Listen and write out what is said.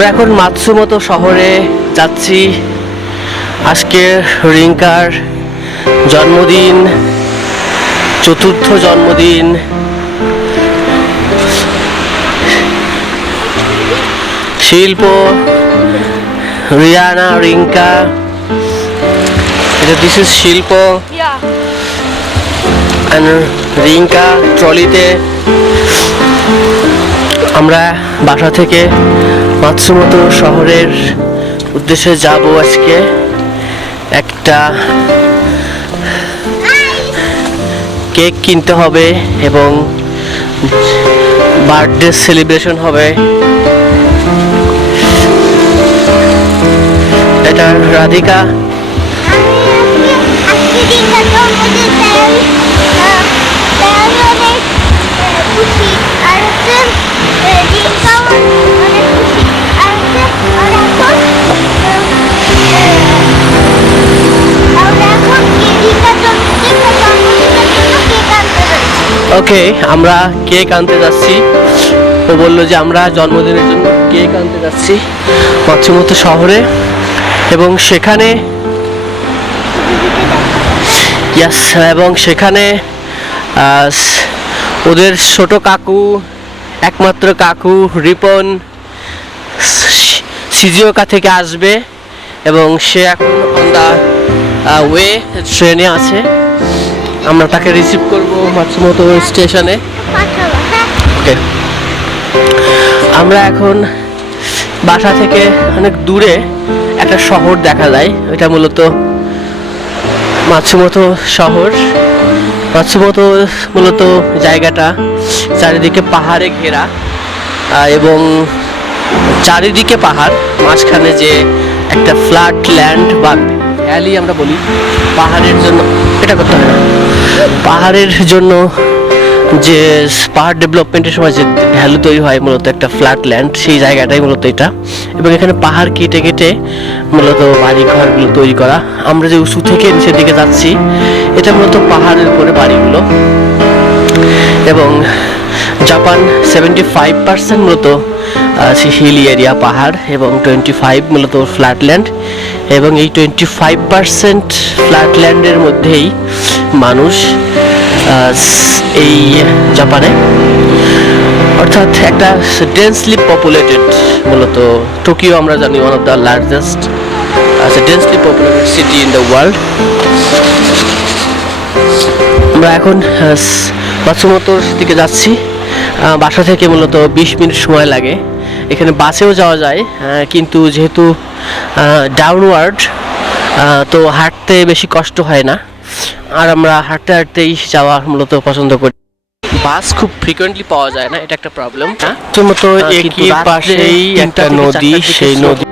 আমরা এখন মাতসুমোতো শহরে যাচ্ছি। আজকে রিঙ্কার জন্মদিন, চতুর্থ জন্মদিন। শিল্প, রিয়ানা, রিঙ্কা, দিস ইজ শিল্প and রিঙ্কা ট্রলিতে। আমরা বাসা থেকে মাতসুমোতো শহরের উদ্দেশ্যে যাব। আজকে একটা কেক কিনতে হবে এবং বার্থডে সেলিব্রেশন হবে। এটা রাধিকা। ওকে, আমরা কেক আনতে যাচ্ছি। ও বললো যে আমরা জন্মদিনের জন্য কেক আনতে যাচ্ছি মাতসুমোতো শহরে, এবং সেখানে সেখানে ওদের ছোট কাকু, একমাত্র কাকু রিপন সিজুওকা থেকে আসবে এবং সে এখন অন দা ওয়ে ট্রেনে আছে। আমরা তাকে রিসিভ করবো মাতসুমোতো স্টেশনে। ওকে, আমরা এখন বাসা থেকে অনেক দূরে একটা শহর দেখা যায়। এটা মূলত মাতসুমোতো শহর। মাতসুমোতো মূলত জায়গাটা চারিদিকে পাহাড়ে ঘেরা এবং চারিদিকে পাহাড়, মাঝখানে যে একটা ফ্ল্যাট ল্যান্ড বা ভ্যালি আমরা বলি। পাহাড়ের জন্য এটা করতে হয় না, পাহাড়ের জন্য যে পাহাড় ডেভেলপমেন্টের সময় যে ভ্যালু তৈরি হয় মূলত একটা ফ্ল্যাট ল্যান্ড, সেই জায়গাটাই মূলত এটা। এবং এখানে পাহাড় কেটে কেটে মূলত বাড়ি ঘরগুলো তৈরি করা। আমরা যে উঁচু থেকে নিচের দিকে যাচ্ছি, এটা মূলত পাহাড়ের উপরে বাড়িগুলো। এবং জাপান 75% মূলত হিলি এরিয়া পাহাড় এবং 25 মূলত ফ্ল্যাটল্যান্ড। এবং এই 25% ফ্ল্যাটল্যান্ডের মধ্যেই মানুষ এই জাপানে, অর্থাৎ একটা ডেন্সলি পপুলেটেড। মূলত টোকিও আমরা জানি one of the largest densely populated city in the world. আমরা এখন মাতসুমোতোর দিকে যাচ্ছি। বাসা থেকে মূলত 20 মিনিট সময় লাগে। এখানে বাসেও যাওয়া যায়, কিন্তু যেহেতু ডাউনওয়ার্ড তো হাঁটতে বেশি কষ্ট হয় না। আর আমরা হাঁটতে হাঁটতেই যাওয়া মূলত পছন্দ করি। বাস খুব ফ্রিকোয়েন্টলি পাওয়া যায় না, এটা একটা প্রবলেম। মাতসুমোতো একই পাশেই একটা নদী, সেই নদী